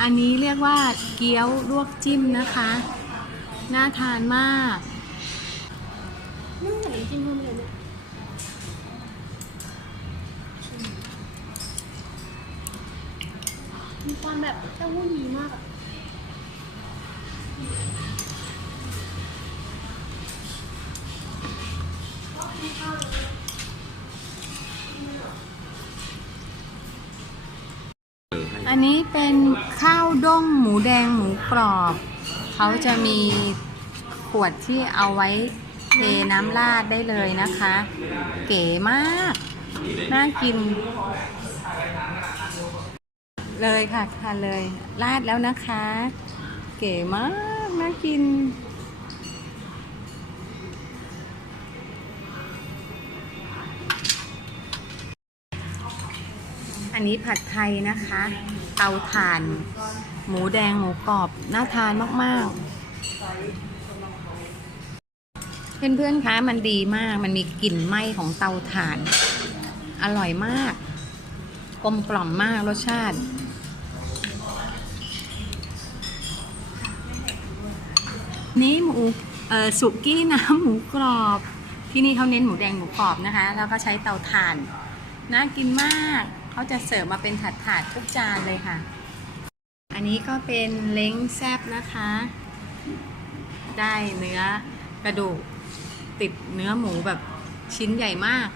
อันนี้เรียกว่าเกี๊ยวลวกจิ้มนะคะ น่าทานมากนึ่งกับจิ้มเพิ่มเลยนะมีความแบบเต้าหู้ยีมากอะ อันนี้เป็นข้าวด้งหมูแดงหมูกรอบ เขาจะมีขวดที่เอาไว้เทน้ำราดได้เลยนะคะ เก๋มาก น่ากิน เลยค่ะทานเลย ราดแล้วนะคะ เก๋มาก น่ากิน อันนี้ผัดไทยนะคะ เตาถ่าน หมูแดงหมูกรอบ น่าทานมากๆ เพื่อนๆคะมันดีมากมันมีกลิ่นไหม้ของเตาถ่าน อร่อยมาก กลมกล่อมมากรสชาตินี่หมูเออสุกี้น้ำหมูกรอบ ที่นี่เขาเน้นหมูแดงหมูกรอบนะคะ แล้วก็ใช้เตาถ่านน่ากินมาก เขาจะเสิร์ฟมาเป็นถาดถาดๆทุกจานเลยค่ะ อันนี้ก็เป็นเล้งแซบนะคะ ได้เนื้อกระดูกติดเนื้อหมูแบบชิ้นใหญ่มาก